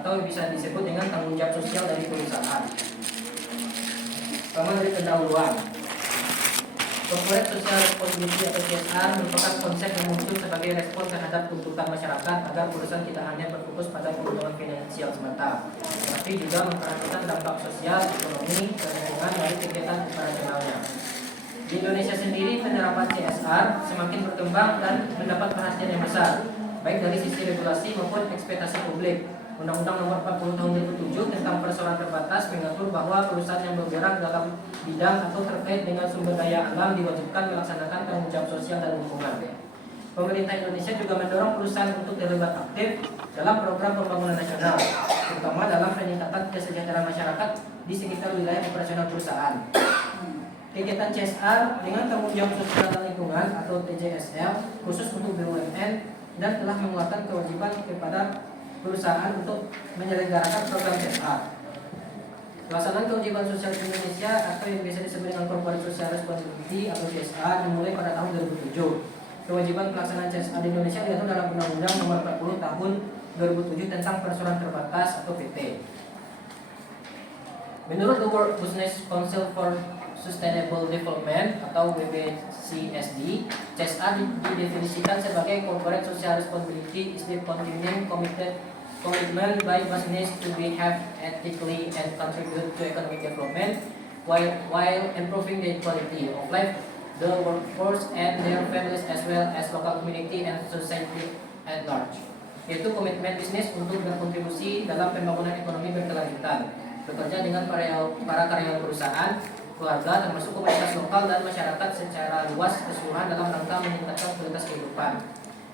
atau bisa disebut dengan tanggung jawab sosial dari perusahaan. Pertama dari pendahuluan. Corporate Social Responsibility atau CSR merupakan konsep yang muncul sebagai respon terhadap tuntutan masyarakat agar perusahaan tidak hanya berfokus pada keuntungan finansial semata, tapi juga memperhatikan dampak sosial, ekonomi, dan lingkungan dari kegiatan operasionalnya. Di Indonesia sendiri, penerapan CSR semakin berkembang dan mendapat perhatian yang besar, baik dari sisi regulasi maupun ekspektasi publik. Undang-Undang Nomor 40 Tahun 2007 tentang persoalan terbatas mengatur bahwa perusahaan yang bergerak dalam bidang atau terkait dengan sumber daya alam diwajibkan melaksanakan tanggung jawab sosial dan lingkungan. Pemerintah Indonesia juga mendorong perusahaan untuk terlibat aktif dalam program pembangunan nasional, terutama dalam peningkatan kesejahteraan masyarakat di sekitar wilayah operasional perusahaan. Kegiatan CSR dengan tanggung jawab sosial dan lingkungan atau TJSL khusus untuk BUMN dan telah mengeluarkan kewajiban kepada perusahaan untuk menyelenggarakan program CSR. Pelaksanaan kewajiban sosial di Indonesia atau yang biasa disebut dengan Corporate Social Responsibility atau CSR dimulai pada tahun 2007. Kewajiban pelaksanaan CSR di Indonesia diatur dalam Undang-Undang Nomor 40 Tahun 2007 tentang persoalan terbatas atau PT. Menurut the World Business Council for Sustainable Development atau WBCSD, CSR didefinisikan sebagai Corporate Social Responsibility is the continuing commitment by business to behave ethically and contribute to economic development while improving the quality of life, the workforce and their families as well as local community and society at large. Yaitu komitmen bisnis untuk berkontribusi dalam pembangunan ekonomi berkelanjutan, bekerja dengan para karyawan perusahaan, keluarga, termasuk komunitas lokal dan masyarakat secara luas keseluruhan dalam rangka meningkatkan kualitas kehidupan.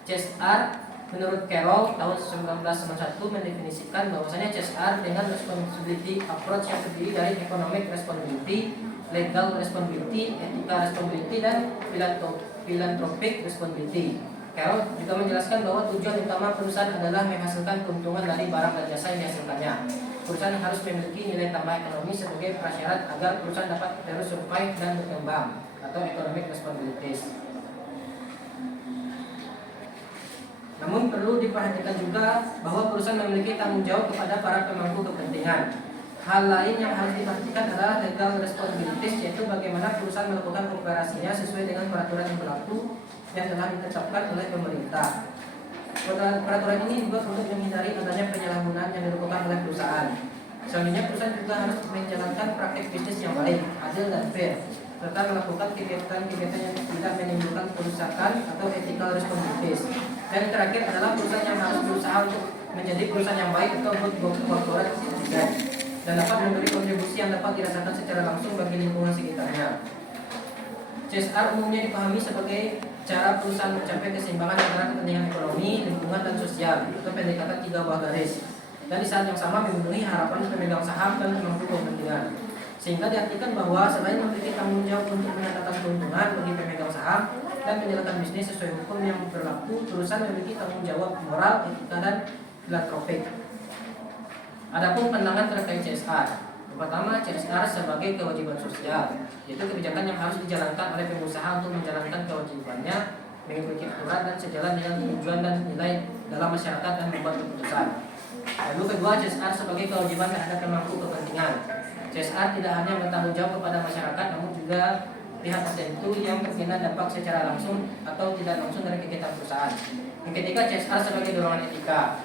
CSR menurut Carroll tahun 1991 mendefinisikan bahwasanya CSR dengan responsibility approach yang terdiri dari economic responsibility, legal responsibility, ethical responsibility, dan philanthropic responsibility. Carroll juga menjelaskan bahwa tujuan utama perusahaan adalah menghasilkan keuntungan dari barang dan jasa yang dihasilkannya. Perusahaan harus memiliki nilai tambah ekonomi sebagai prasyarat agar perusahaan dapat terus survive dan berkembang atau economic responsibilities. Namun perlu diperhatikan juga bahwa perusahaan memiliki tanggung jawab kepada para pemangku kepentingan. Hal lain yang harus diperhatikan adalah legal responsibilities, yaitu bagaimana perusahaan melakukan operasinya sesuai dengan peraturan yang berlaku yang telah ditetapkan oleh pemerintah. Peraturan ini juga untuk menghindari adanya penyalahgunaan yang dilakukan oleh perusahaan. Selanjutnya, perusahaan juga harus menjalankan praktik bisnis yang baik, adil dan fair, serta melakukan kegiatan-kegiatan yang tidak menimbulkan kerusakan atau ethical responsibilities. Dan terakhir adalah perusahaan yang harus berusaha untuk menjadi perusahaan yang baik atau good corporate citizen dan dapat memberi kontribusi yang dapat dirasakan secara langsung bagi lingkungan sekitarnya. CSR umumnya dipahami sebagai cara perusahaan mencapai keseimbangan antara kepentingan ekonomi, lingkungan, dan sosial atau pendekatan 3 buah garis, dan di saat yang sama memenuhi harapan pemegang saham dan pemangku kepentingan. Sehingga diartikan bahwa selain memiliki tanggung jawab untuk mendatangkan keuntungan bagi pemegang saham dan menjalankan bisnis sesuai hukum yang berlaku, perusahaan memiliki tanggung jawab moral, etika, dan filantropik. Adapun pandangan terkait CSR. Pertama, CSR sebagai kewajiban sosial, yaitu kebijakan yang harus dijalankan oleh pengusaha untuk menjalankan kewajibannya mengikuti aturan dan sejalan dengan tujuan dan nilai dalam masyarakat dan membuat keputusan. Lalu kedua, CSR sebagai kewajiban terhadap pemangku kepentingan. CSR tidak hanya bertanggung jawab kepada masyarakat, namun juga pihak tertentu yang terkena dampak secara langsung atau tidak langsung dari kegiatan perusahaan. Yang ketiga, CSR sebagai dorongan etika.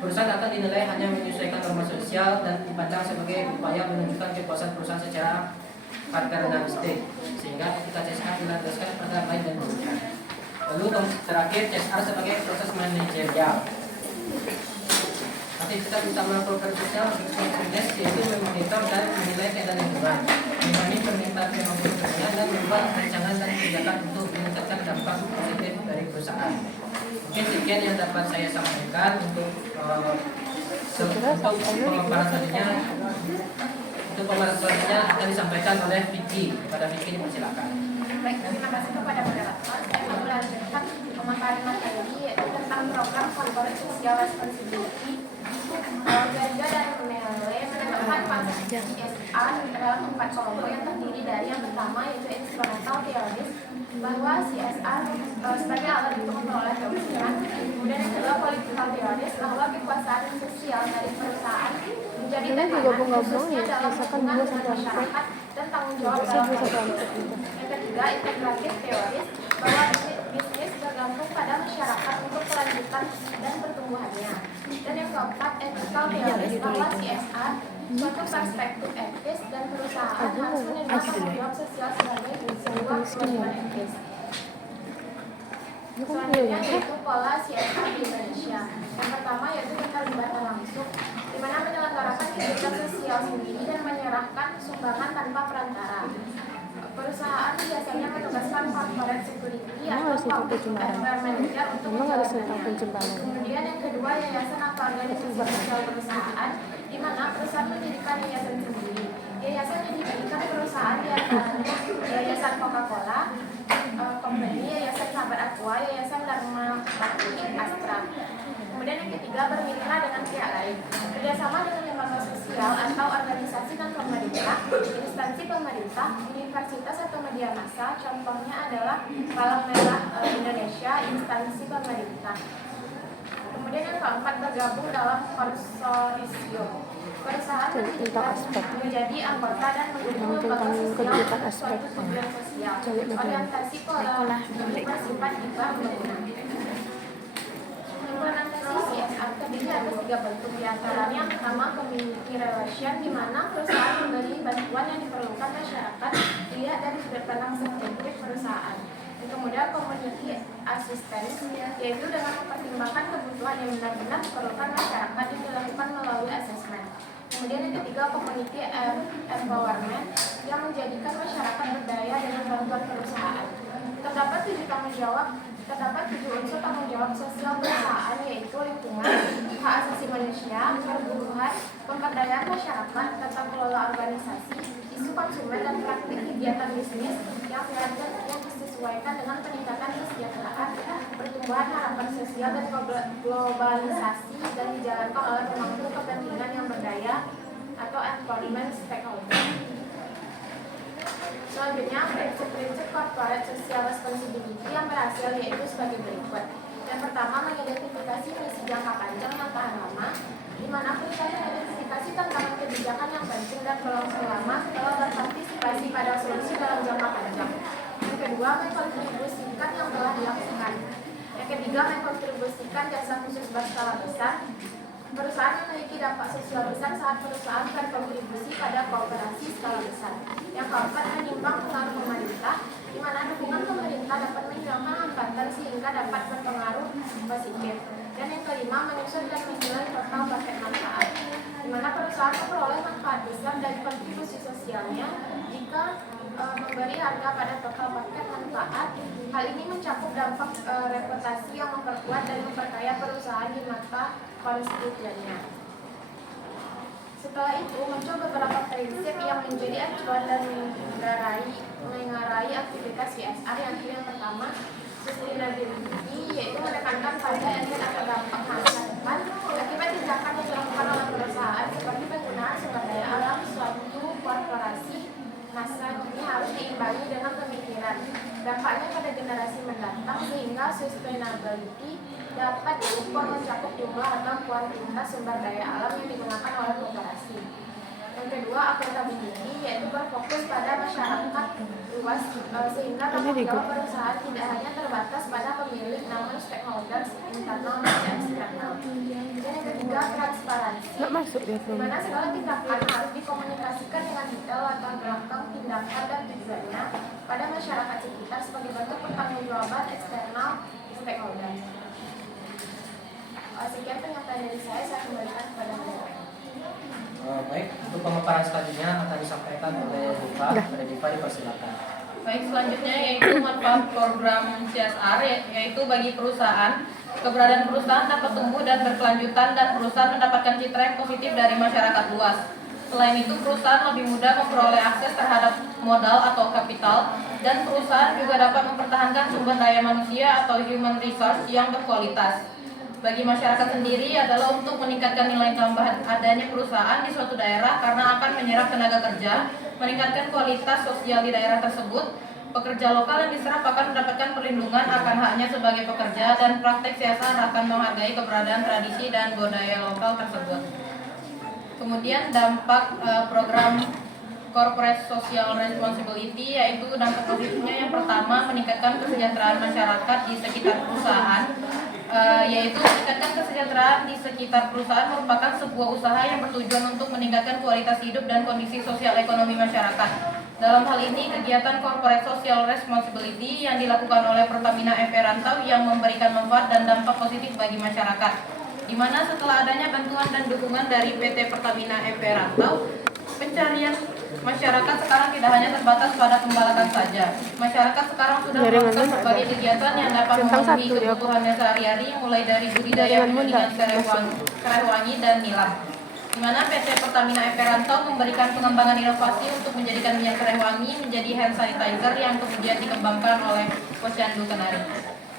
Perusahaan akan dinilai hanya menyesuaikan norma sosial dan dipandang sebagai upaya menunjukkan kekuasaan perusahaan secara paternalistik, sehingga etika CSR dilandaskan pada baik dan buruknya. Lalu terakhir, CSR sebagai proses manajerial. Aktivitas utama corporate social responsibility yaitu memonitor dan menilai keadaan lingkungan, menangani permintaan pemangku kepentingan, dan membuat rancangan dan kebijakan untuk meningkatkan dampak positif dari perusahaan. Mungkin sekian yang dapat saya sampaikan untuk pemaparan selanjutnya. Untuk pemaparan selanjutnya akan disampaikan oleh Vicky. Kepada Vicky dipersilakan. Baik, terima kasih kepada moderator. Saya akan melanjutkan pemaparan materi yaitu tentang program Corporate Social Responsibility. Garuda dan Mele menetapkan konsep CSR dalam 4 kelompok yang terdiri dari yang pertama yaitu instrumental theories, bahwa CSR sebagai alat untuk memperoleh keuntungan. Kemudian yang kedua political theories, bahwa kekuasaan sosial sosial dari perusahaan menjadi Ini juga tekanan gabung-gabung khususnya ya, dalam misalkan hubungan dua dengan satu aspek, masyarakat dan tanggung jawab bisa dalam dua satu politik. aspek gitu. Yang ketiga, integratif teoris bahwa bisnis bergantung pada masyarakat untuk kelanjutan dan pertumbuhannya. Dan yang keempat, ethical teoris bahwa CSR suatu perspektif etis dan perusahaan harus menerima tanggung jawab sosial sebagai sebuah kewajiban etis. Selanjutnya yaitu pola CSR di Indonesia. Yang pertama yaitu keterlibatan langsung, di mana menyelenggarakan kegiatan sosial sendiri dan menyerahkan sumbangan tanpa perantara. Perusahaan biasanya menugaskan corporate security atau public affairs manager untuk menjalankannya. Kemudian yang kedua, yayasan atau organisasi sosial perusahaan, di mana perusahaan mendirikan yayasan sendiri. Yayasan yang didirikan perusahaan diantaranya Yayasan Coca-Cola Company, Yayasan Sahabat Aqua, Yayasan Dharma Bakti Astra. Kemudian yang ketiga, bermitra dengan pihak lain, kerjasama dengan lembaga sosial atau organisasi non pemerintah, instansi pemerintah, universitas atau media massa. Contohnya adalah Palang Merah Indonesia, instansi pemerintah. Kemudian yang keempat, bergabung dalam konsorsium. Perusahaan menjadi anggota dan mendukung lembaga sosial untuk suatu tujuan sosial. Orientasi pola bersifat hibah pembangunan. Implementasi CSR terdiri atas 3 bentuk, diantaranya yang pertama community relation, di mana perusahaan memberi bantuan yang diperlukan masyarakat dilihat dari sudut pandang subjektif perusahaan. Kemudian community assistance, yaitu dengan mempertimbangkan kebutuhan yang benar-benar diperlukan masyarakat yang dilakukan melalui assessment. Kemudian yang ketiga, community empowerment, yang menjadikan masyarakat berdaya dengan bantuan perusahaan. Terdapat 7 unsur tanggung jawab sosial perusahaan, yaitu lingkungan, hak asasi manusia, perburuhan, pemberdayaan masyarakat, tata kelola organisasi, isu konsumen, dan praktik kegiatan bisnis yang disesuaikan dengan peningkatan kesejahteraan, pertumbuhan harapan sosial, dan globalisasi, dan dijalankan oleh pemangku kepentingan yang berdaya atau employment stakeholder. Selanjutnya, prinsip-prinsip corporate social responsibility yang berhasil yaitu sebagai berikut. Yang pertama, mengidentifikasi misi jangka panjang yang tahan lama, di mana perusahaan mengidentifikasi tantangan kebijakan yang penting dan berlangsung lama setelah berpartisipasi pada solusi dalam jangka panjang. Yang kedua, mengkontribusikan yang telah dilakukan. Yang ketiga, mengkontribusikan jasa khusus berskala besar. Perusahaan memiliki dampak sosial besar saat perusahaan berkontribusi pada kooperasi skala besar. Yang keempat, menimbang pengaruh pemerintah, di mana dukungan pemerintah dapat menghilangkan hambatan sehingga dapat berpengaruh positif. Dan yang kelima, menyusun dan menilai total paket manfaat, di mana perusahaan memperoleh manfaat besar dari kontribusi sosialnya jika memberi harga pada total paket manfaat. Hal ini mencakup dampak reputasi yang memperkuat dan memperkaya perusahaan di mata konstituennya. Setelah itu muncul beberapa prinsip yang menjadi acuan dan mengarai aktivitas CSR, yang pertama, sustainability, yaitu menekankan pada efek atau dampak masa depan akibat tindakan yang dilakukan oleh perusahaan seperti penggunaan sumber daya alam suatu korporasi. Masa kini harus diimbangi dengan pemikiran dampaknya pada generasi mendatang, sehingga sustainability dapat diukur mencakup jumlah atau kuantitas sumber daya alam yang digunakan oleh korporasi. Yang kedua, accountability, yaitu berfokus pada masyarakat luas, sehingga tanggung jawab perusahaan tidak hanya terbatas pada pemilik, namun stakeholders internal dan eksternal. Dan yang ketiga, transparansi, di mana segala tindakan harus dikomunikasikan dengan detail latar belakang tindakan dan tujuannya pada masyarakat sekitar sebagai bentuk pertanggungjawaban eksternal stakeholder. Sekian pernyataan dari saya kembalikan kepada Anda. Baik, untuk pemaparan selanjutnya akan disampaikan oleh Diva, dipersilakan. Baik, selanjutnya yaitu manfaat program CSR, yaitu bagi perusahaan. Keberadaan perusahaan dapat tumbuh dan berkelanjutan dan perusahaan mendapatkan citra yang positif dari masyarakat luas. Selain itu, perusahaan lebih mudah memperoleh akses terhadap modal atau kapital, dan perusahaan juga dapat mempertahankan sumber daya manusia atau human resource yang berkualitas. Bagi masyarakat sendiri adalah untuk meningkatkan nilai tambah adanya perusahaan di suatu daerah karena akan menyerap tenaga kerja, meningkatkan kualitas sosial di daerah tersebut, Pekerja lokal yang diserap akan mendapatkan perlindungan akan haknya sebagai pekerja, dan praktek CSR akan menghargai keberadaan tradisi dan budaya lokal tersebut. Kemudian dampak program Corporate Social Responsibility, yaitu dampak positifnya yang pertama meningkatkan kesejahteraan masyarakat di sekitar perusahaan. Yaitu meningkatkan kesejahteraan di sekitar perusahaan merupakan sebuah usaha yang bertujuan untuk meningkatkan kualitas hidup dan kondisi sosial ekonomi masyarakat. Dalam hal ini, kegiatan Corporate Social Responsibility yang dilakukan oleh Pertamina EP Rantau yang memberikan manfaat dan dampak positif bagi masyarakat, di mana setelah adanya bantuan dan dukungan dari PT Pertamina EP Rantau, pencarian masyarakat sekarang tidak hanya terbatas pada pembalakan saja. Masyarakat sekarang sudah melakukan berbagai kegiatan yang dapat memenuhi kebutuhannya sehari-hari, mulai dari budidaya penggilingan serai wangi dan nilam, di mana PT Pertamina EP Rantau memberikan pengembangan inovasi untuk menjadikan minyak serai wangi menjadi hand sanitizer yang kemudian dikembangkan oleh Posyandu Kenari.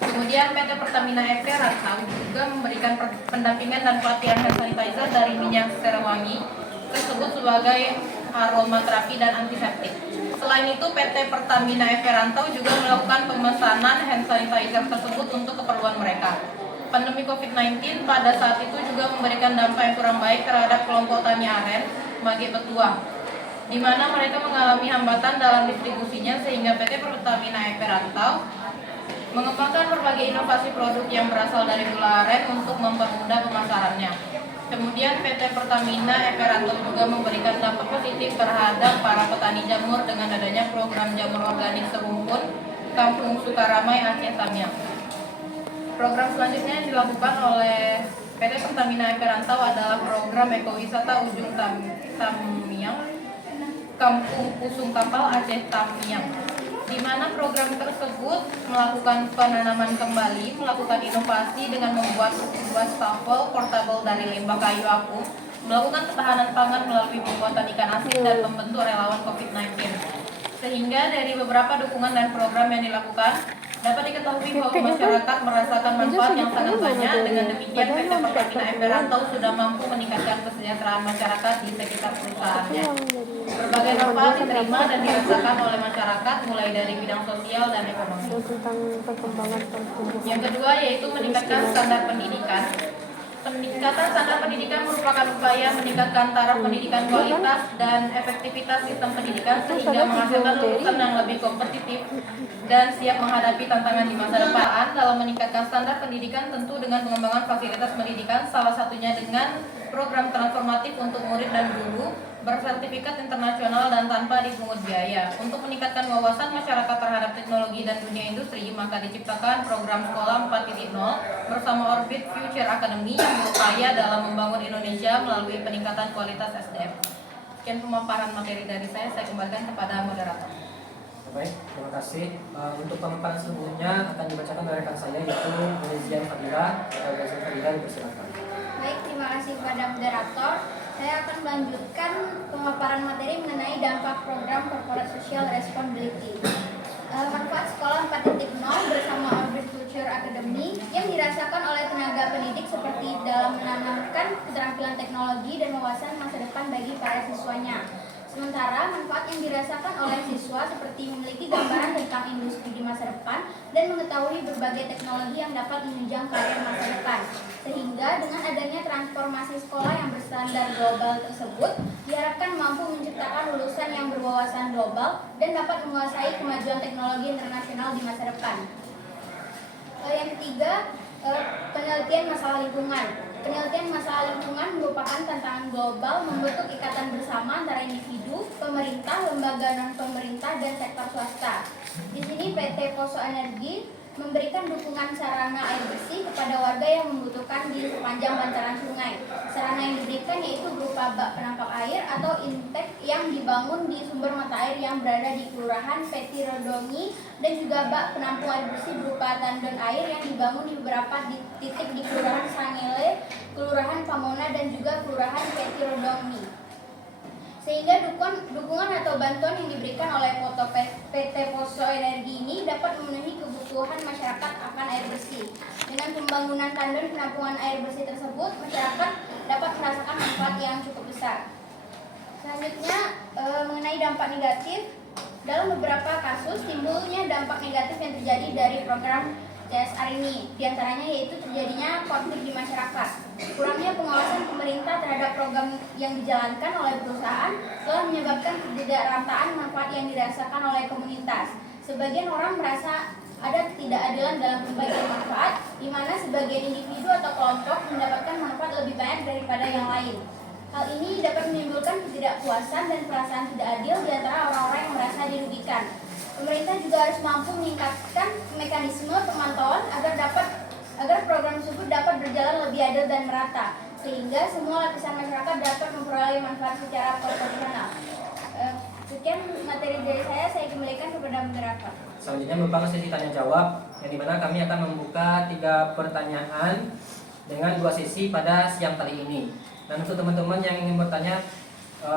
Kemudian PT Pertamina EP Rantau juga memberikan pendampingan dan pelatihan hand sanitizer dari minyak serai wangi tersebut sebagai aromaterapi dan antiseptik. Selain itu, PT Pertamina EP Rantau juga melakukan pemesanan hand sanitizer tersebut untuk keperluan mereka. Pandemi COVID-19 pada saat itu juga memberikan dampak yang kurang baik terhadap kelompok tani aren Mage Betua, di mana mereka mengalami hambatan dalam distribusinya, sehingga PT Pertamina EP Rantau mengembangkan berbagai inovasi produk yang berasal dari gula aren untuk mempermudah pemasarannya. Kemudian PT Pertamina EP Rantau juga memberikan dampak positif terhadap para petani jamur dengan adanya program jamur organik serumpun Kampung Sukaramai Aceh Tamiang. Program selanjutnya yang dilakukan oleh PT Pertamina EP Rantau adalah program ekowisata Ujung Tamiang Kampung Pusung Kapal Aceh Tamiang, di mana program tersebut melakukan penanaman kembali, melakukan inovasi dengan membuat wastafel portable dari limbah kayu apung, melakukan ketahanan pangan melalui pembuatan ikan asin dan membentuk relawan COVID-19. Sehingga dari beberapa dukungan dan program yang dilakukan, dapat diketahui bahwa masyarakat merasakan manfaat yang sangat banyak. Dengan demikian, PT Pertamina EP Rantau sudah mampu meningkatkan kesejahteraan masyarakat di sekitar perusahaannya. Berbagai manfaat diterima dan dirasakan oleh masyarakat, mulai dari bidang sosial dan ekonomi. Yang kedua yaitu meningkatkan standar pendidikan. Peningkatan standar pendidikan merupakan upaya meningkatkan taraf pendidikan kualitas dan efektivitas sistem pendidikan sehingga menghasilkan lulusan yang lebih kompetitif dan siap menghadapi tantangan di masa depan. Dalam meningkatkan standar pendidikan tentu dengan pengembangan fasilitas pendidikan, salah satunya dengan program transformatif untuk murid dan guru bersertifikat internasional dan tanpa dipungut biaya. Untuk meningkatkan wawasan masyarakat terhadap teknologi dan dunia industri, maka diciptakan program Sekolah 4.0 bersama Orbit Future Academy yang berupaya dalam membangun Indonesia melalui peningkatan kualitas SDM. Sekian pemaparan materi dari saya kembalikan kepada moderator. Baik, terima kasih. Untuk pemaparan selanjutnya akan dibacakan oleh rekan saya, yaitu Rezian Fadila. Rezian Fadila, dipersilakan. Baik, terima kasih kepada moderator. Saya akan melanjutkan pemaparan materi mengenai dampak program Corporate Social Responsibility. Manfaat Sekolah 4.0 bersama Orbit Future Academy yang dirasakan oleh tenaga pendidik seperti dalam menanamkan keterampilan teknologi dan wawasan masa depan bagi para siswanya. Sementara manfaat yang dirasakan oleh siswa seperti memiliki gambaran tentang industri di masa depan dan mengetahui berbagai teknologi yang dapat menunjang karir masa depan. Sehingga dengan adanya transformasi sekolah yang berstandar global tersebut diharapkan mampu menciptakan lulusan yang berwawasan global dan dapat menguasai kemajuan teknologi internasional di masa depan. Yang ketiga, penelitian masalah lingkungan. Penelitian masalah lingkungan merupakan tantangan global membentuk ikatan bersama antara individu, pemerintah, lembaga non-pemerintah, dan sektor swasta. Di sini PT Poso Energi memberikan dukungan sarana air bersih kepada warga yang membutuhkan di sepanjang bantaran sungai. Sarana yang diberikan yaitu berupa bak penampak air atau intake yang dibangun di sumber mata air yang berada di Kelurahan Petirodongi, dan juga bak penampung air bersih berupa tandon air yang dibangun di beberapa titik di Kelurahan Sangele, Kelurahan Pamona, dan juga Kelurahan Petirodongi. Sehingga dukungan atau bantuan yang diberikan oleh PT Poso Energi ini dapat memenuhi kebutuhan masyarakat akan air bersih. Dengan pembangunan tandon penampungan air bersih tersebut, masyarakat dapat merasakan manfaat yang cukup besar. Selanjutnya, mengenai dampak negatif, Dalam beberapa kasus timbulnya dampak negatif yang terjadi dari program CSR ini, diantaranya yaitu terjadinya konflik di masyarakat. Kurangnya pengawasan pemerintah terhadap program yang dijalankan oleh perusahaan telah menyebabkan ketidakrataan manfaat yang dirasakan oleh komunitas. Sebagian orang merasa ada ketidakadilan dalam pembagian manfaat, di mana sebagian individu atau kelompok mendapatkan manfaat lebih banyak daripada yang lain. Hal ini dapat menimbulkan ketidakpuasan dan perasaan tidak adil di antara orang-orang yang merasa dirugikan. Pemerintah juga harus mampu meningkatkan mekanisme pemantauan agar program tersebut dapat berjalan lebih adil dan merata, sehingga semua lapisan masyarakat dapat memperoleh manfaat secara proporsional. Sekian materi dari saya kembalikan kepada moderator. Selanjutnya merupakan sesi tanya jawab, yang dimana kami akan membuka 3 pertanyaan dengan 2 sesi pada siang kali ini. Dan untuk teman-teman yang ingin bertanya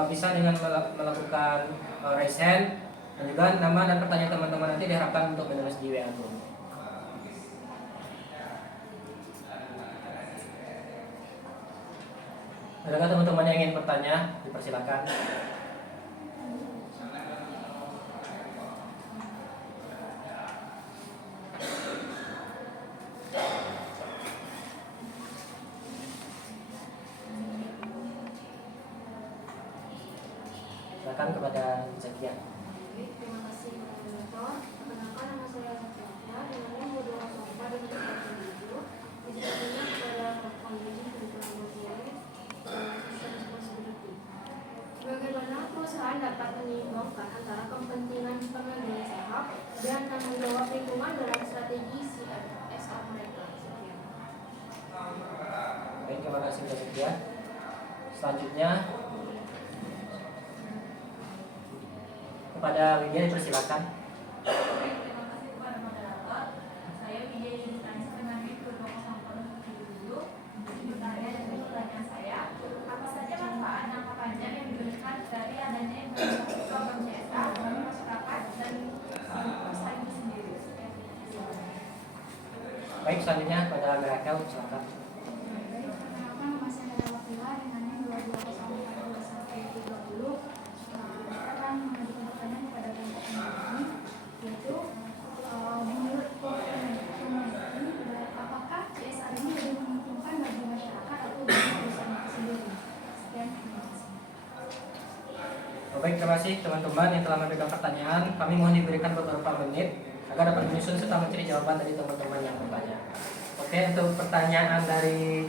bisa dengan melakukan raise hand, dan juga nama dan pertanyaan teman-teman nanti diharapkan untuk menulis di WA Group. Adakah teman-teman yang ingin bertanya? Dipersilakan. Silakan kepada Zakia. Terima kasih moderator. Perkenalkan nama saya Zakia dengan nomor 204 Disebutnya kepada Foundation Curriculum Social Responsibility. Bagaimana perusahaan dapat menyeimbangkan antara kepentingan pengendalian sehat dan tanggung jawab lingkungan dalam strategi CSR mereka? Sekian. Baik, terima kasih Zakia. Selanjutnya kepada Widya, dipersilakan. Terima kasih kepada moderator. Saya Widya Yudhistani dengan NIM 204 untuk bertanya dan pertanyaan saya, apa saja manfaat jangka panjang yang diberikan dari adanya implementasi program CSR bagi masyarakat dan perusahaan itu sendiri? Baik, selanjutnya kepada Mirakel, silakan. Perkenalkan nama saya Wakila dengan NIM 2204230. Akan mengajukan pertanyaan kepada kelompok ini, yaitu menurut Kementerian apakah CSR ini lebih menguntungkan bagi masyarakat atau bagi perusahaan itu sendiri? Sekian, terima kasih. Baik, terima kasih teman-teman yang telah memberikan pertanyaan. Kami mohon diberikan beberapa menit agar dapat menyusun serta mencari jawaban dari teman-teman yang bertanya. Oke, untuk pertanyaan dari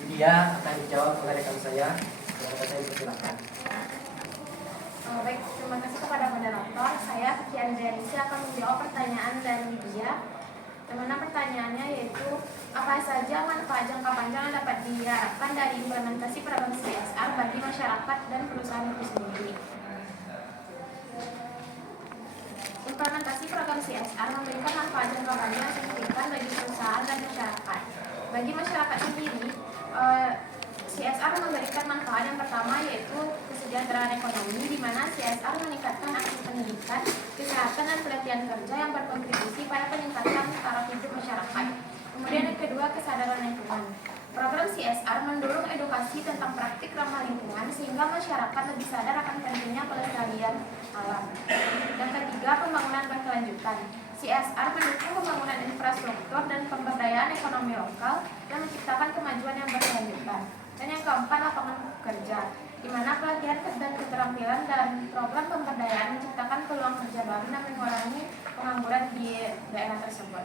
Widya akan dijawab oleh rekan saya. Saya dipersilakan. Baik, terima kasih kepada moderator. Saya Kiki Andrianisi akan menjawab pertanyaan dari Widya. Yang mana pertanyaannya yaitu apa saja manfaat jangka panjang yang dapat diharapkan dari implementasi program CSR bagi masyarakat dan perusahaan itu sendiri. Implementasi program CSR memberikan manfaat jangka panjang yang signifikan bagi perusahaan dan masyarakat. Bagi masyarakat sendiri, CSR memberikan manfaat yang pertama yaitu kesejahteraan ekonomi, di mana CSR meningkatkan akses pendidikan, kesehatan dan pelatihan kerja yang berkontribusi pada peningkatan taraf hidup masyarakat. Kemudian yang kedua, kesadaran lingkungan. Program CSR mendorong edukasi tentang praktik ramah lingkungan sehingga masyarakat lebih sadar akan pentingnya pelestarian alam. Yang ketiga, pembangunan berkelanjutan. CSR mendukung pembangunan infrastruktur dan pemberdayaan ekonomi lokal dan menciptakan kemajuan yang berkelanjutan. Dan yang keempat, lapangan kerja, di mana pelatihan dan keterampilan dan program pemberdayaan menciptakan peluang kerja baru dan mengurangi pengangguran di daerah tersebut.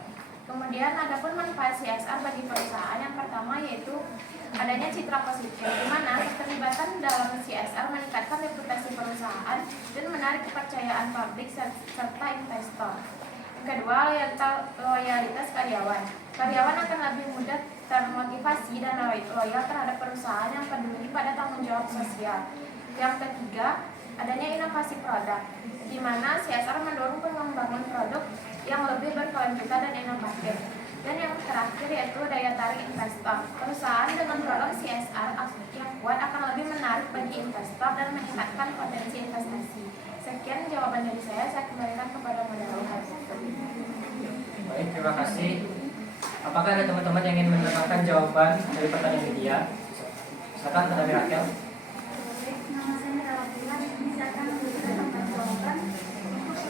Kemudian ada pun manfaat CSR bagi perusahaan. Yang pertama yaitu adanya citra positif, di mana keterlibatan dalam CSR meningkatkan reputasi perusahaan dan menarik kepercayaan publik serta investor. Yang kedua, loyalitas karyawan. Karyawan akan lebih mudah termotivasi dan loyal terhadap perusahaan yang peduli pada tanggung jawab sosial. Yang ketiga, adanya inovasi produk, di mana CSR mendorong pengembangan produk yang lebih berkelanjutan dan inovatif. Dan yang terakhir yaitu daya tarik investor. Perusahaan dengan program CSR yang kuat akan lebih menarik bagi investor dan meningkatkan potensi investasi. Sekian jawaban dari saya kembalikan kepada moderator. Baik, terima kasih. Apakah ada teman-teman yang ingin mendengarkan jawaban dari pertanyaan media? Silakan kepada Mirakel. Nama saya Wakila, di sini saya akan memberikan jawaban untuk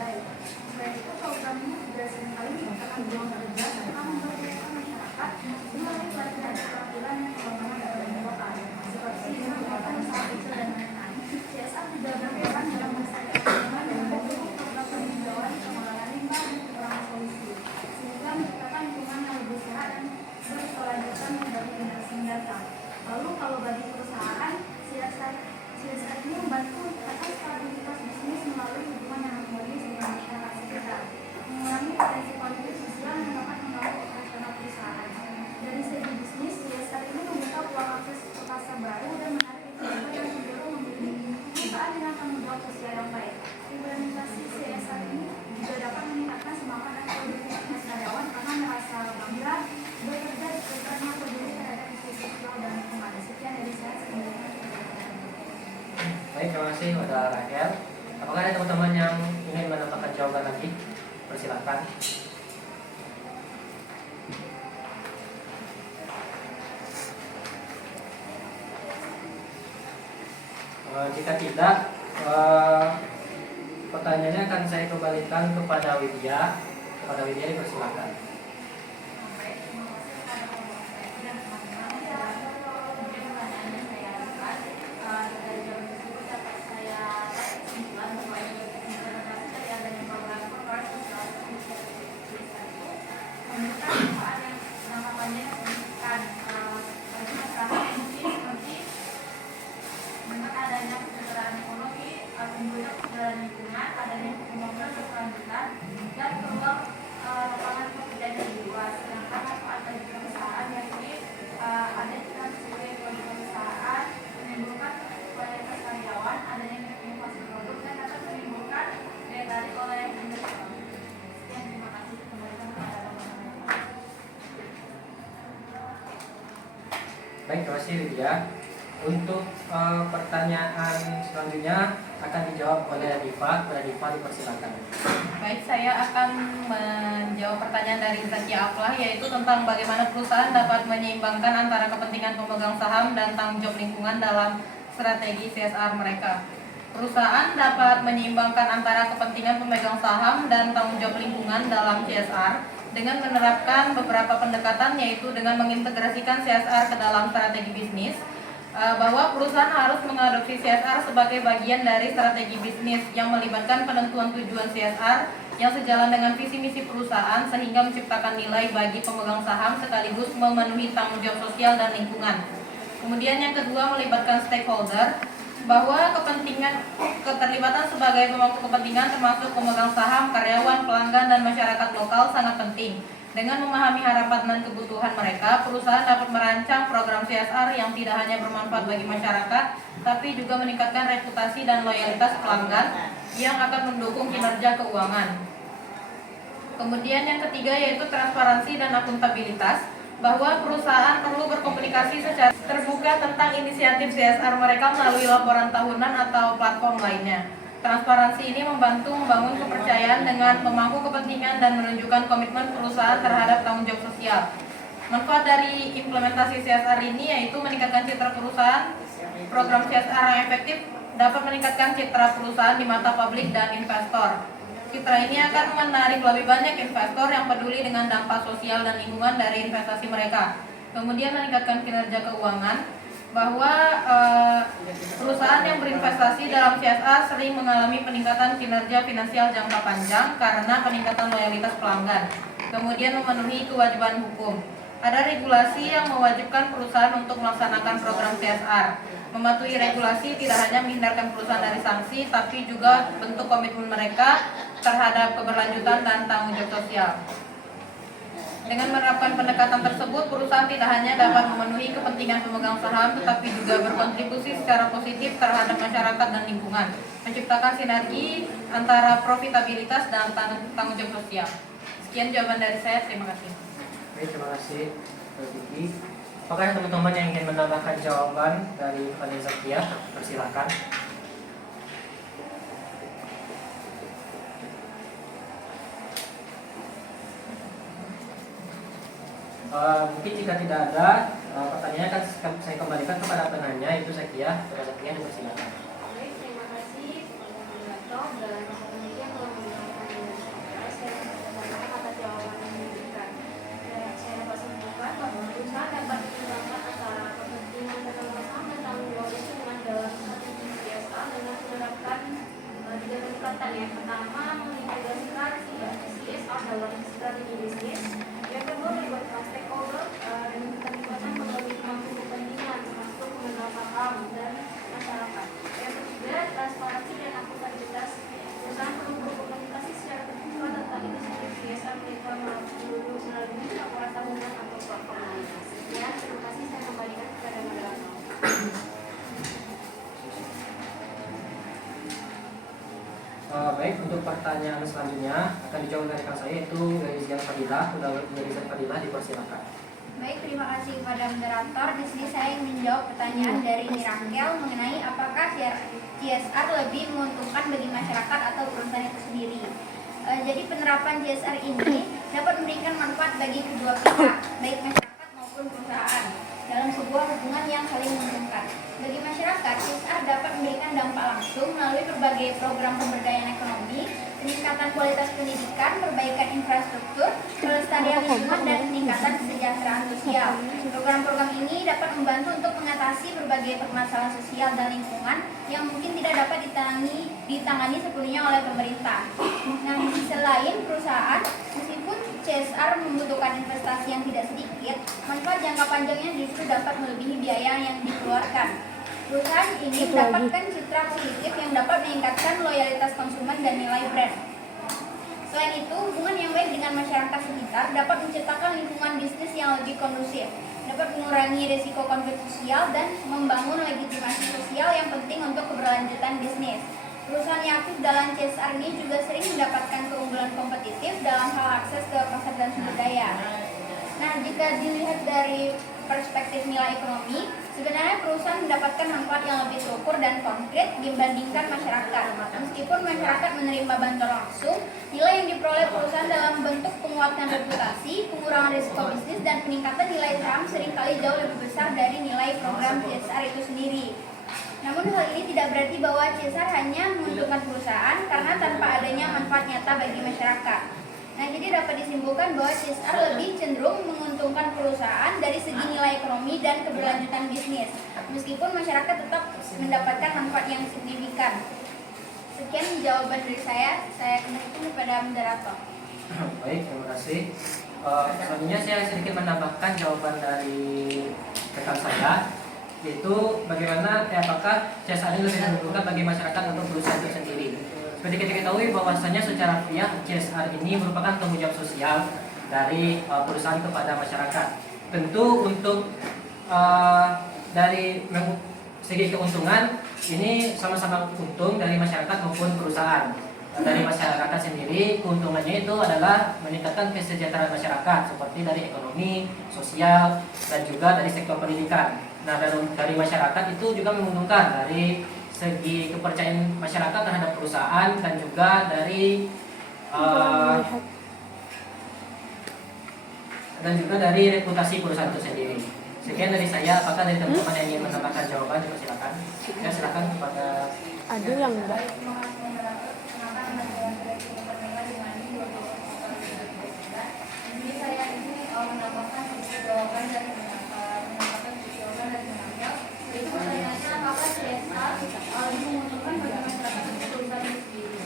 baik. Selain itu, program ini juga seringkali merupakan ruang kerja serta memberdayakan masyarakat melalui pelatihan keterampilan dan pengembangan daerah lokal, seperti dengan kegiatan usaha kecil dan menengah. CSR juga berperan dalam melestarikan lingkungan dan mendukung program penghijauan, pengelolaan limbah, dan pengurangan polusi, sehingga menciptakan lingkungan yang lebih sehat dan berkelanjutan bagi generasi mendatang. Lalu kalau bagi perusahaan, CSR ini membantu meningkatkan stabilitas bisnis melalui hubungan yang harmonis dengan masyarakat sekitar, mengurangi potensi konflik sosial yang dapat mengganggu operasional perusahaan. Dari segi bisnis, CSR ini membuka peluang akses ke pasar baru dan menarik investor yang cenderung memiliki perusahaan dengan tanggung jawab sosial yang baik. Implementasi CSR ini juga dapat meningkatkan semangat dan produktivitas karyawan karena merasa bangga bekerja di perusahaan yang peduli terhadap isu sosial dan lingkungan. Sekian dari saya. Baik, terima kasih Saudara Raquel. Apakah ada teman-teman yang ingin menambahkan jawaban lagi? Persilakan. Jika tidak, pertanyaannya akan saya kembalikan kepada Widya. Kepada Widya, dipersilakan. Baik, terima kasih Widya. Untuk pertanyaan selanjutnya akan dijawab oleh Diva. Kepada Diva, dipersilakan. Baik, saya akan menjawab pertanyaan dari Zakia Aflah, yaitu tentang bagaimana perusahaan dapat menyeimbangkan antara kepentingan pemegang saham dan tanggung jawab lingkungan dalam strategi CSR mereka. Perusahaan dapat menyeimbangkan antara kepentingan pemegang saham dan tanggung jawab lingkungan dalam CSR dengan menerapkan beberapa pendekatan, yaitu dengan mengintegrasikan CSR ke dalam strategi bisnis, bahwa perusahaan harus mengadopsi CSR sebagai bagian dari strategi bisnis yang melibatkan penentuan tujuan CSR yang sejalan dengan visi misi perusahaan sehingga menciptakan nilai bagi pemegang saham sekaligus memenuhi tanggung jawab sosial dan lingkungan. Kemudian yang kedua, melibatkan stakeholder, bahwa keterlibatan sebagai pemangku kepentingan termasuk pemegang saham, karyawan, pelanggan, dan masyarakat lokal sangat penting. Dengan memahami harapan dan kebutuhan mereka, perusahaan dapat merancang program CSR yang tidak hanya bermanfaat bagi masyarakat, tapi juga meningkatkan reputasi dan loyalitas pelanggan yang akan mendukung kinerja keuangan. Kemudian yang ketiga yaitu transparansi dan akuntabilitas, bahwa perusahaan perlu berkomunikasi secara terbuka tentang inisiatif CSR mereka melalui laporan tahunan atau platform lainnya. Transparansi ini membantu membangun kepercayaan dengan pemangku kepentingan dan menunjukkan komitmen perusahaan terhadap tanggung jawab sosial. Manfaat dari implementasi CSR ini yaitu meningkatkan citra perusahaan. Program CSR yang efektif dapat meningkatkan citra perusahaan di mata publik dan investor. Citra ini akan menarik lebih banyak investor yang peduli dengan dampak sosial dan lingkungan dari investasi mereka. Kemudian meningkatkan kinerja keuangan, bahwa perusahaan yang berinvestasi dalam CSR sering mengalami peningkatan kinerja finansial jangka panjang karena peningkatan loyalitas pelanggan. Kemudian memenuhi kewajiban hukum. Ada regulasi yang mewajibkan perusahaan untuk melaksanakan program CSR. Mematuhi regulasi tidak hanya menghindarkan perusahaan dari sanksi, tapi juga bentuk komitmen mereka terhadap keberlanjutan dan tanggung jawab sosial. Dengan menerapkan pendekatan tersebut, perusahaan tidak hanya dapat memenuhi kepentingan pemegang saham, tetapi juga berkontribusi secara positif terhadap masyarakat dan lingkungan, menciptakan sinergi antara profitabilitas dan tanggung jawab sosial. Sekian jawaban dari saya, terima kasih. Baik, terima kasih Vicky. Apakah ada teman-teman yang ingin menambahkan jawaban dari Vanessa Zakia? Persilakan. Mungkin jika tidak ada pertanyaan akan saya kembalikan kepada penanya, itu Zakia. Kepada Zakia, dipersilakan. Baik, terima kasih kepada moderator dan panitia telah menyampaikan Yang pertama, mengintegrasikan CSR dalam strategi bisnis. Yang kedua, melibatkan stakeholder dan keterlibatan berbagai pemangku kepentingan termasuk pemegang saham dan masyarakat. Yang ketiga, transparansi dan akuntabilitas. Perusahaan perlu berkomunikasi secara terbuka tentang inisiatif CSR mereka melalui laporan tahunan atau platform. Ya, terima kasih, saya kembalikan kepada moderator. Baik, untuk pertanyaan selanjutnya akan dijawab dari rekan saya, yaitu dari Rizal Fadilah. Dari Rizal Fadilah, dipersilakan. Baik, terima kasih kepada moderator. Di sini saya ingin menjawab pertanyaan dari Mirakel mengenai apakah CSR lebih menguntungkan bagi masyarakat atau perusahaan itu sendiri. Jadi penerapan CSR ini dapat memberikan manfaat bagi kedua pihak, baik masyarakat maupun perusahaan, dalam sebuah hubungan yang saling menguntungkan. Bagi masyarakat, CSR dapat memberikan dampak langsung melalui berbagai program pemberdayaan ekonomi, peningkatan kualitas pendidikan, perbaikan infrastruktur, pelestarian lingkungan, dan peningkatan kesejahteraan sosial. Program-program ini dapat membantu untuk mengatasi berbagai permasalahan sosial dan lingkungan yang mungkin tidak dapat ditangani sepenuhnya oleh pemerintah. Nah, di sisi lain, perusahaan, meskipun CSR membutuhkan investasi yang tidak sedikit, manfaat jangka panjangnya justru dapat melebihi biaya yang dikeluarkan. Perusahaan ini mendapatkan citra positif yang dapat meningkatkan loyalitas konsumen dan nilai brand. Selain itu, hubungan yang baik dengan masyarakat sekitar dapat menciptakan lingkungan bisnis yang lebih kondusif, dapat mengurangi risiko konflik sosial, dan membangun legitimasi sosial yang penting untuk keberlanjutan bisnis. Perusahaan yang aktif dalam CSR ini juga sering mendapatkan keunggulan kompetitif dalam hal akses ke pasar dan sumber daya. Nah, jika dilihat dari perspektif nilai ekonomi, sebenarnya perusahaan mendapatkan manfaat yang lebih terukur dan konkret dibandingkan masyarakat. Meskipun masyarakat menerima bantuan langsung, nilai yang diperoleh perusahaan dalam bentuk penguatan reputasi, pengurangan risiko bisnis, dan peningkatan nilai saham seringkali jauh lebih besar dari nilai program CSR itu sendiri. Namun hal ini tidak berarti bahwa CSR hanya menguntungkan perusahaan karena tanpa adanya manfaat nyata bagi masyarakat. Nah, jadi dapat disimpulkan bahwa CSR lebih cenderung menguntungkan perusahaan dari segi nilai ekonomi dan keberlanjutan bisnis, meskipun masyarakat tetap mendapatkan manfaat yang signifikan. Sekian jawaban dari saya kembalikan kepada moderator. Baik, terima kasih. Selanjutnya saya sedikit menambahkan jawaban dari rekan saya, yaitu bagaimana apakah CSR ini lebih menguntungkan bagi masyarakat atau perusahaan itu sendiri. Seperti kita ketahui bahwasanya secara fiat CSR ini merupakan tanggung jawab sosial dari perusahaan kepada masyarakat. Tentu untuk dari segi keuntungan ini sama-sama untung dari masyarakat maupun perusahaan. Dari masyarakat sendiri keuntungannya itu adalah meningkatkan kesejahteraan masyarakat seperti dari ekonomi, sosial, dan juga dari sektor pendidikan. Nah, dari masyarakat itu juga menguntungkan dari segi kepercayaan masyarakat terhadap perusahaan dan juga dari reputasi perusahaan itu sendiri. Sekian dari saya. Apakah dari teman-teman yang ingin menambahkan jawaban? Silakan. Ya, silakan kepada. Ada yang enggak. Jadi saya ini menambahkan jawaban dari itu pertanyaannya apakah CSR lebih menguntungkan bagi masyarakat atau perusahaan itu sendiri?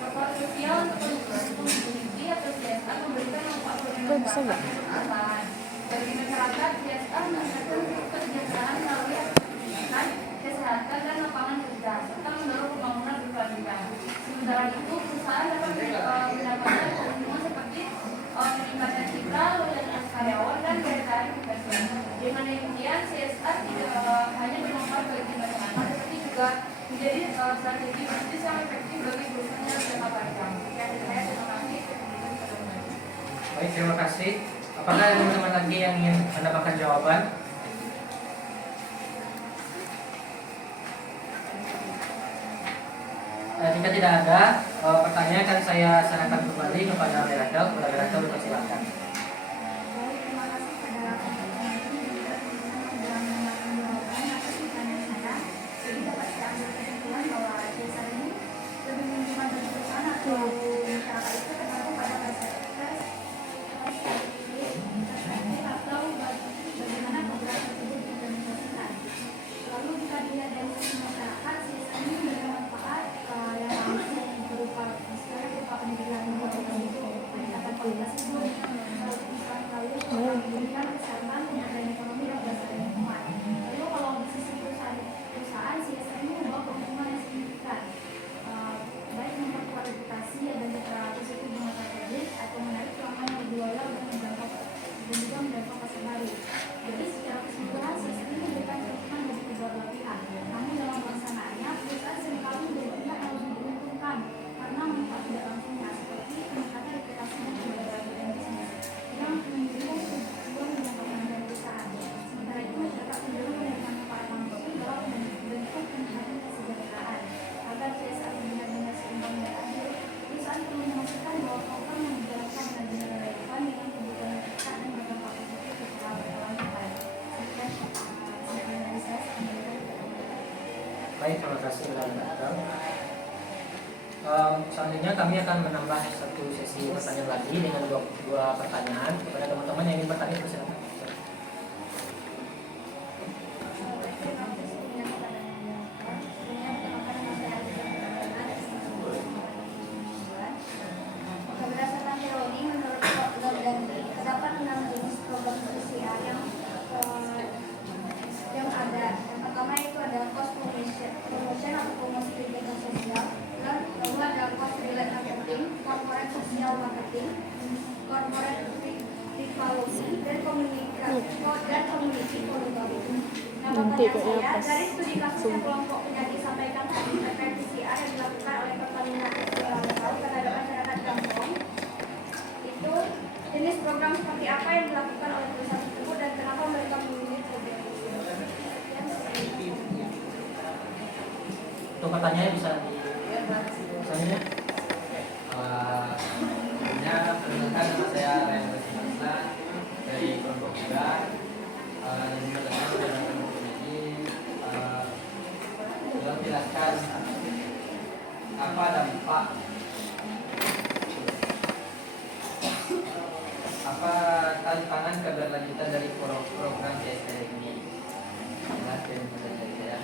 Faktor sosial untuk memiliki atau CSR memberikan manfaat perusahaan. Bagi masyarakat, CSR meningkatkan kesejahteraan melalui pendidikan, kesehatan, dan lapangan kerja, serta mendorong pembangunan berkelanjutan. Sementara itu, perusahaan dapat mendapatkan keuntungan seperti meningkatkan citra, loyalitas karyawan, dan daya tarik investasi. Dengan demikian, CSR tidak hanya bermanfaat bagi masyarakat, tetapi juga menjadi strategi bisnis yang efektif bagi perusahaan yang jangka panjang. Sekian dari saya, terima kasih. Baik, terima kasih. Apakah ada teman-teman lagi yang ingin mendapatkan jawaban? Jika tidak ada pertanyaan, akan saya serahkan kembali kepada moderator. Moderator, silakan. Lalu jika dilihat dari sisi masyarakat, CSR ini memberikan manfaat yang langsung berupa kasih moderator. Selanjutnya kami akan menambah satu sesi pertanyaan lagi dengan dua pertanyaan kepada teman-teman yang ingin bertanya. Silakan. Berdasarkan teori, menurut Dr. Gandhi, terdapat 6 jenis program sosial yang ada. Yang pertama itu adalah cost promotion atau promosi kegiatan sosial. Yang kedua adalah cost related marketing, corporate social marketing, corporate technology, dan community monitoring. Nah, pertanyaan saya, dari studi kasus yang kelompok penyaji sampaikan tadi terkait PCR yang dilakukan oleh Pertamina terhadap masyarakat kampung, itu jenis program seperti apa yang dilakukan oleh perusahaan tersebut dan kenapa mereka memilih program itu? Untuk pertanyaannya bisa selanjutnya. Perkenalkan nama saya Ryan Basmasa dari kelompok 3. Ini pertanyaan dari kelompok ini jelaskan apa dampak apa tantangan keberlanjutan dari program CSR ini. Jelaskan pertanyaan saya.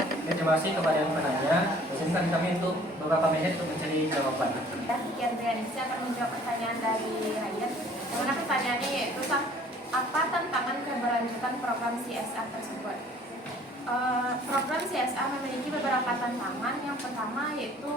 Oke, terima kasih kepada yang penanya. Izinkan kami untuk beberapa menit untuk mencari jawaban. Sekian Brian, saya akan menjawab pertanyaan dari Ryan. Yang mana pertanyaannya yaitu apa tantangan keberlanjutan program CSR tersebut? Program CSR memiliki beberapa tantangan. Yang pertama yaitu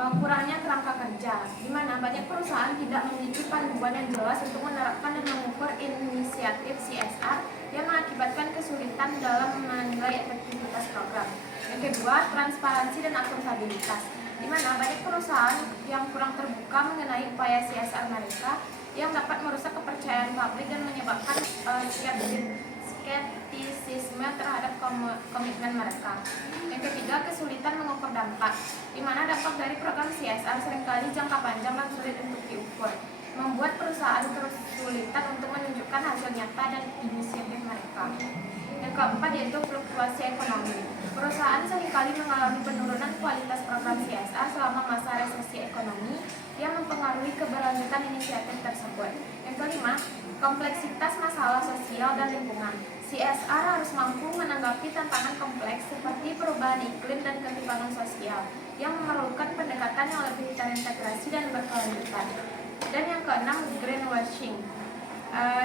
kurangnya kerangka kerja, di mana banyak perusahaan tidak memiliki panduan yang jelas untuk menerapkan dan mengukur inisiatif CSR yang mengakibatkan kesulitan dalam menilai efektivitas program. Yang kedua, transparansi dan akuntabilitas, di mana banyak perusahaan yang kurang terbuka mengenai upaya CSR mereka yang dapat merusak kepercayaan publik dan menyebabkan skeptisisme terhadap komitmen mereka. Yang ketiga, kesulitan mengukur dampak, di mana dampak dari program CSR seringkali jangka panjang dan sulit untuk diukur, membuat perusahaan kesulitan untuk menunjukkan hasil nyata dan inisiatif mereka. Yang keempat yaitu fluktuasi ekonomi. Perusahaan seringkali mengalami penurunan kualitas program CSR selama masa resesi ekonomi yang mempengaruhi keberlanjutan inisiatif tersebut. Yang kelima, kompleksitas masalah sosial dan lingkungan. CSR harus mampu menanggapi tantangan kompleks seperti perubahan iklim dan ketimpangan sosial yang memerlukan pendekatan yang lebih terintegrasi dan berkelanjutan. Dan yang keenam, greenwashing,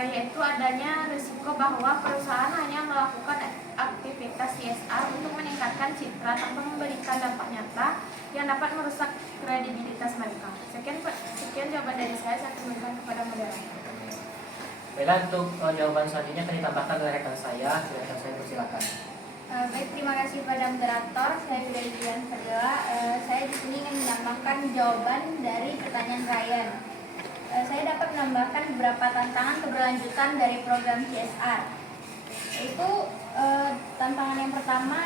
yaitu adanya risiko bahwa perusahaan hanya melakukan aktivitas CSR untuk meningkatkan citra tanpa memberikan dampak nyata yang dapat merusak kredibilitas mereka. Sekian jawaban dari saya kembalikan kepada moderator. Baiklah, untuk jawaban selanjutnya akan ditambahkan oleh rekan saya. Rekan saya persilakan. Baik, terima kasih pada moderator. Saya dari Dian Fadila. Saya di sini ingin menambahkan jawaban dari pertanyaan Ryan. Saya dapat menambahkan beberapa tantangan keberlanjutan dari program CSR. Yaitu tantangan yang pertama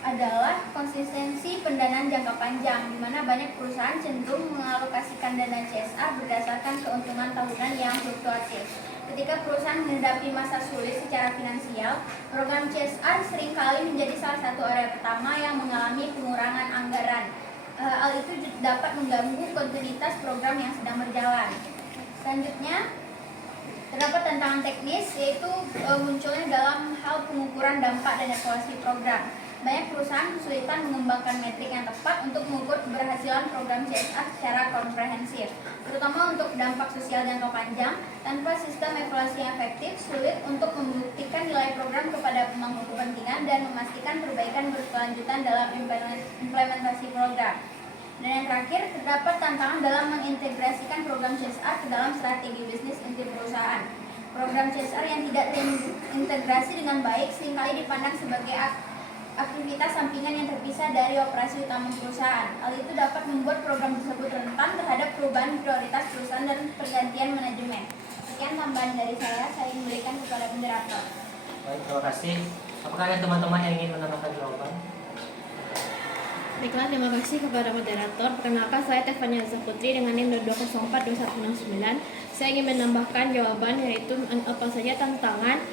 adalah konsistensi pendanaan jangka panjang, di mana banyak perusahaan cenderung mengalokasikan dana CSR berdasarkan keuntungan tahunan yang fluktuatif. Ketika perusahaan menghadapi masa sulit secara finansial, program CSR seringkali menjadi salah satu area pertama yang mengalami pengurangan anggaran. Hal itu dapat mengganggu kontinuitas program yang sedang berjalan. Selanjutnya, terdapat tantangan teknis, yaitu munculnya dalam hal pengukuran dampak dan evaluasi program. Banyak perusahaan kesulitan mengembangkan metrik yang tepat untuk mengukur keberhasilan program CSR secara komprehensif, terutama untuk dampak sosial jangka panjang. Tanpa sistem evaluasi yang efektif, sulit untuk membuktikan nilai program kepada pemangku kepentingan dan memastikan perbaikan berkelanjutan dalam implementasi program. Dan yang terakhir, terdapat tantangan dalam mengintegrasikan program CSR ke dalam strategi bisnis inti perusahaan. Program CSR yang tidak terintegrasi dengan baik seringkali dipandang sebagai aktivitas sampingan yang terpisah dari operasi utama perusahaan. Hal itu dapat membuat program tersebut rentan terhadap perubahan prioritas perusahaan dan pergantian manajemen. Sekian tambahan dari saya kembalikan kepada moderator. Baik, terima kasih. Apakah ada teman-teman yang ingin menambahkan jawaban? Baiklah, terima kasih kepada moderator. Perkenalkan, saya Tefania Zaputri dengan NIM 2042169. Saya ingin menambahkan jawaban, yaitu apa saja tantangan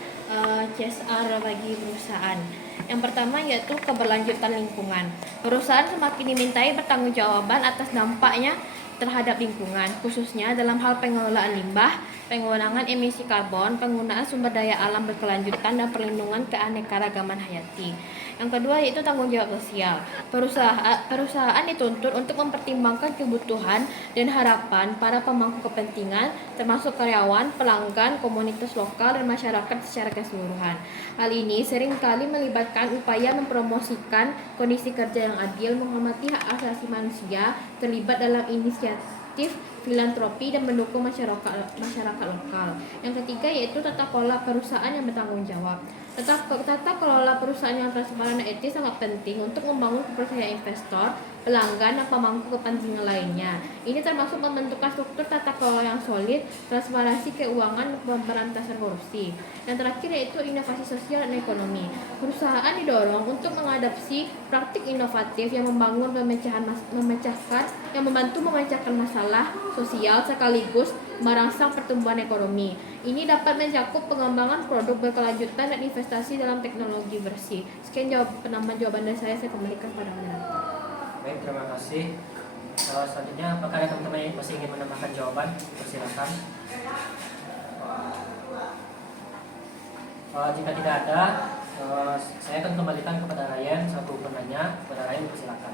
CSR bagi perusahaan. Yang pertama yaitu keberlanjutan lingkungan. Perusahaan semakin dimintai pertanggungjawaban atas dampaknya terhadap lingkungan, khususnya dalam hal pengelolaan limbah, pengurangan emisi karbon, penggunaan sumber daya alam berkelanjutan, dan perlindungan keanekaragaman hayati. Yang kedua yaitu tanggung jawab sosial. Perusahaan dituntut untuk mempertimbangkan kebutuhan dan harapan para pemangku kepentingan, termasuk karyawan, pelanggan, komunitas lokal, dan masyarakat secara keseluruhan. Hal ini seringkali melibatkan upaya mempromosikan kondisi kerja yang adil, menghormati hak asasi manusia, terlibat dalam inisiatif filantropi, dan mendukung masyarakat lokal. Yang ketiga yaitu tata kelola perusahaan yang bertanggung jawab. Tata kelola perusahaan yang transparan dan etis sangat penting untuk membangun kepercayaan investor, pelanggan, dan pemangku kepentingan lainnya. Ini termasuk membentukkan struktur tata kelola yang solid, transparansi keuangan, dan pemberantasan korupsi. Yang terakhir yaitu inovasi sosial dan ekonomi. Perusahaan didorong untuk mengadopsi praktik inovatif yang membantu memecahkan masalah sosial sekaligus merangsang pertumbuhan ekonomi. Ini dapat mencakup pengembangan produk berkelanjutan dan investasi dalam teknologi bersih. Sekian penambahan jawaban dari saya kembalikan pada moderator. Baik, terima kasih. Selanjutnya, apakah ada teman-teman yang masih ingin menambahkan jawaban? Persilakan. Jika tidak ada, saya akan kembalikan kepada Ryan selaku penanya. Kepada Ryan, persilakan.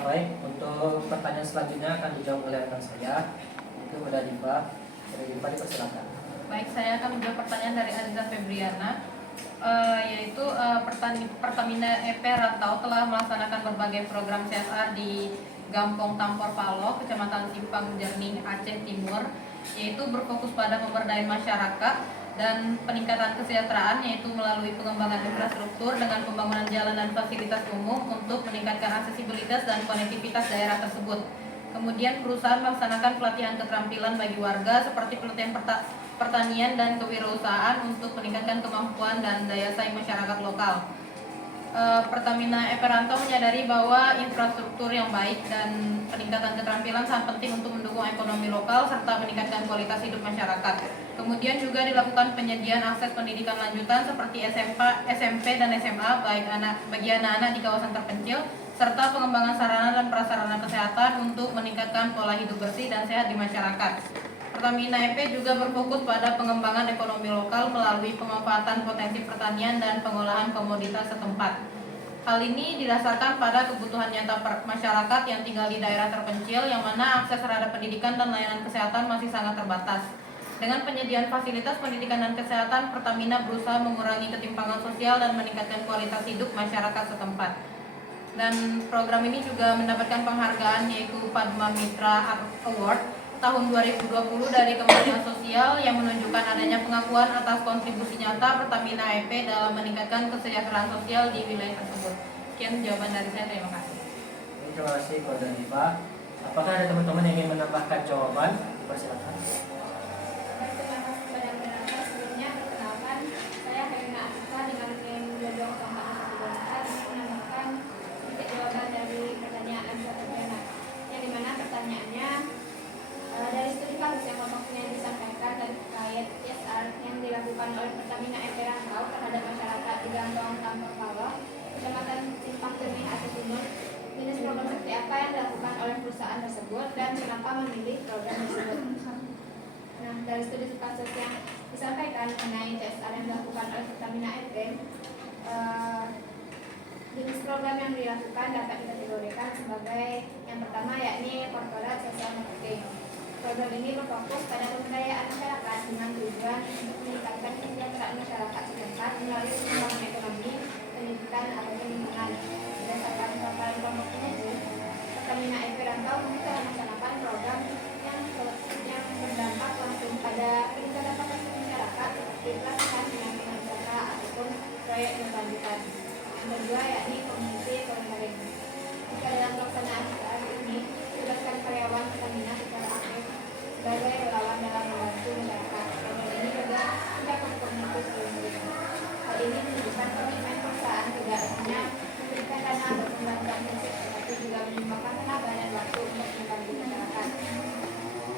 Baik, untuk pertanyaan selanjutnya akan dijawab oleh rekan saya. Itu kepada Diva. Diva, dipersilakan. Baik, saya akan menjawab pertanyaan dari Aziza Febriana, yaitu Pertamina EP Rantau telah melaksanakan berbagai program CSR di Gampong Tampor Palo, Kecamatan Simpang Jernih, Aceh Timur, yaitu berfokus pada pemberdayaan masyarakat dan peningkatan kesejahteraan, yaitu melalui pengembangan infrastruktur dengan pembangunan jalan dan fasilitas umum untuk meningkatkan aksesibilitas dan konektivitas daerah tersebut. Kemudian perusahaan melaksanakan pelatihan keterampilan bagi warga seperti pelatihan pertanian dan kewirausahaan untuk meningkatkan kemampuan dan daya saing masyarakat lokal. Pertamina EP Rantau menyadari bahwa infrastruktur yang baik dan peningkatan keterampilan sangat penting untuk mendukung ekonomi lokal serta meningkatkan kualitas hidup masyarakat. Kemudian juga dilakukan penyediaan akses pendidikan lanjutan seperti SMP dan SMA bagi anak-anak di kawasan terpencil, serta pengembangan sarana dan prasarana kesehatan untuk meningkatkan pola hidup bersih dan sehat di masyarakat. Pertamina EP juga berfokus pada pengembangan ekonomi lokal melalui pemanfaatan potensi pertanian dan pengolahan komoditas setempat. Hal ini didasarkan pada kebutuhan nyata masyarakat yang tinggal di daerah terpencil, yang mana akses terhadap pendidikan dan layanan kesehatan masih sangat terbatas. Dengan penyediaan fasilitas pendidikan dan kesehatan, Pertamina berusaha mengurangi ketimpangan sosial dan meningkatkan kualitas hidup masyarakat setempat. Dan program ini juga mendapatkan penghargaan, yaitu Padma Mitra Award tahun 2020 dari Kementerian Sosial, yang menunjukkan adanya pengakuan atas kontribusi nyata Pertamina EP dalam meningkatkan kesejahteraan sosial di wilayah tersebut. Sekian jawaban dari saya, terima kasih. Terima kasih kepada Diva. Apakah ada teman-teman yang ingin menambahkan jawaban? Persilakan. Terima kasih kepada moderator. Sebelumnya perkenalkan, saya Helena Atika dengan NIM 2204 ingin menambahkan sedikit jawaban dari pertanyaan Sabrina, yang dimana pertanyaannya dari studi kasus yang yang disampaikan terkait CSR yang dilakukan oleh Pertamina EP Rantau terhadap masyarakat di Gampong Tampor Palo, Kecamatan Simpang Jernih, Aceh Timur, jenis program seperti apa yang dilakukan oleh perusahaan tersebut dan kenapa memilih program tersebut. Nah, dari studi kasus yang disampaikan mengenai CSR yang dilakukan oleh Pertamina EP, jenis program yang dilakukan dapat dikategorikan sebagai yang pertama yakni corporate social marketing. Program ini berfokus pada pemberdayaan masyarakat dengan tujuan untuk meningkatkan kesejahteraan masyarakat setempat melalui pengembangan ekonomi, pendidikan, ataupun lingkungan. Berdasarkan paparan kelompok energi, Pertamina EP Rantau telah melaksanakan program yang berdampak langsung pada peningkatan kapasitas masyarakat seperti pelatihan pendampingan usaha ataupun proyek berkelanjutan. Yang kedua yakni community volunteering. Jika dalam pelaksanaan saat ini tugaskan karyawan Pertamina secara aktif sebagai relawan dalam membantu masyarakat. Program ini juga mencakup community volunteering. Hal ini menunjukkan komitmen perusahaan tidak hanya memberikan dana atau bantuan fisik, tetapi juga menyumbangkan tenaga dan waktu untuk membantu masyarakat.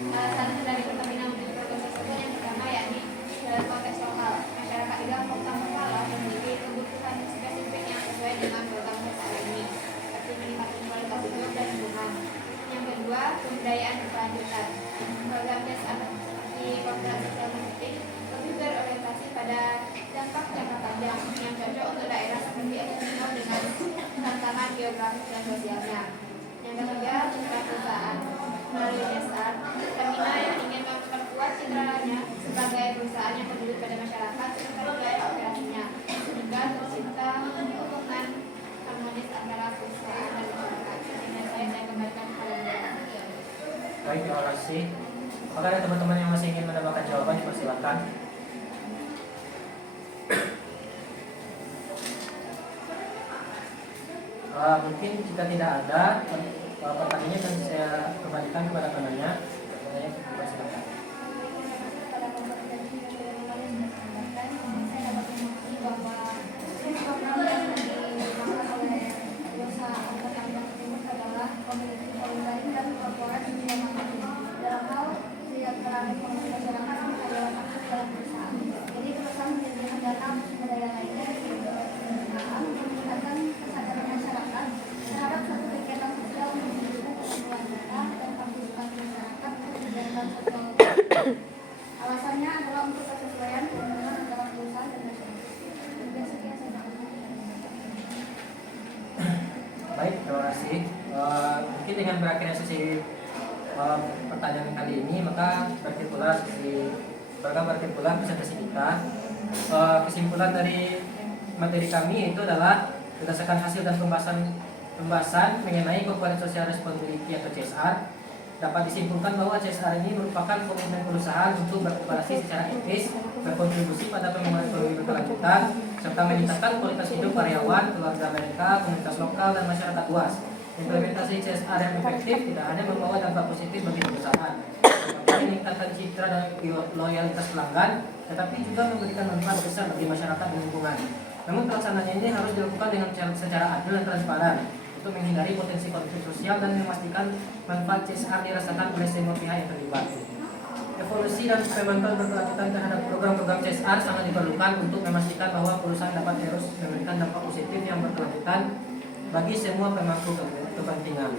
Alasan dari Pertamina untuk program tersebut yang pertama yakni dalam konteks lokal. Masyarakat di Gampong Tambakala memiliki kebutuhan spesifik yang sesuai dengan program CSR ini, seperti meningkatkan kualitas hidup dan lingkungan. Yang kedua, pemberdayaan berkelanjutan. Program CSR di program sosial marketing lebih berorientasi pada dampak jangka panjang yang cocok untuk daerah seperti Epicentrum dengan tantangan geografis dan sosialnya. Yang ketiga, citra perusahaan. Melalui CSR, Pertamina yang ingin memperkuat citranya sebagai perusahaan yang peduli pada masyarakat serta biaya operasinya, sehingga tercipta hubungan harmonis antara perusahaan dan masyarakat. Dengan saya kembalikan kepada Bunda. Baik, terima kasih. Apakah ada teman-teman yang masih ingin menambahkan jawaban? Dipersilakan. Mungkin jika tidak ada pertanyaannya, dan saya kembalikan kepada penanya. Dipersilakan. Pada kelompok energi yang sudah kemarin disampaikan, saya dapat memahami bahwa program yang dimaksud oleh Yosa Angkatan Darat Timur adalah community volunteering dan corporate social marketing. Dalam hal kesejahteraan ekonomi masyarakat yang karyawan aktif dalam perusahaan. Jadi perusahaan menyediakan dana sumber daya lainnya untuk perusahaan untuk meningkatkan kesadaran masyarakat terhadap suatu kegiatan sosial untuk menunjukkan kebutuhan dana dan partisipasi masyarakat untuk kegiatan sosial. Alasannya adalah untuk kesesuaian hubungan antara perusahaan dan masyarakat. Dan sekian saya dapat. Baik, terima kasih. Mungkin dengan berakhirnya sesi pertanyaan kali ini, maka berakhir pula presentasi kita. Kesimpulan dari materi kami itu adalah berdasarkan hasil dan pembahasan mengenai corporate social responsibility atau CSR, dapat disimpulkan bahwa CSR ini merupakan komitmen perusahaan untuk beroperasi secara etis, berkontribusi pada pembangunan ekonomi berkelanjutan, serta meningkatkan kualitas hidup karyawan, keluarga mereka, komunitas lokal, dan masyarakat luas. Implementasi CSR yang efektif tidak hanya membawa dampak positif bagi perusahaan, seperti meningkatkan citra dan loyalitas pelanggan, tetapi juga memberikan manfaat besar bagi masyarakat dan lingkungan. Namun pelaksanaannya ini harus dilakukan dengan secara adil dan transparan untuk menghindari potensi konflik sosial dan memastikan manfaat CSR dirasakan oleh semua pihak yang terlibat. Evolusi dan pemantauan berkelanjutan terhadap program-program CSR sangat diperlukan untuk memastikan bahwa perusahaan dapat terus memberikan dampak positif yang berkelanjutan bagi semua pemangku kepentingan.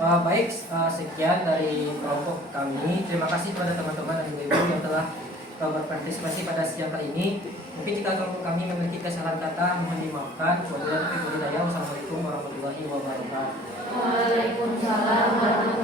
Baik, sekian dari kelompok kami. Terima kasih kepada teman-teman dan ibu yang telah berpartisipasi pada siang kali ini. Mungkin jika kelompok kami memiliki kesalahan kata, mohon dimaafkan. Wassalamualaikum warahmatullahi wabarakatuh. Waalaikumsalam warahmatullahi wabarakatuh.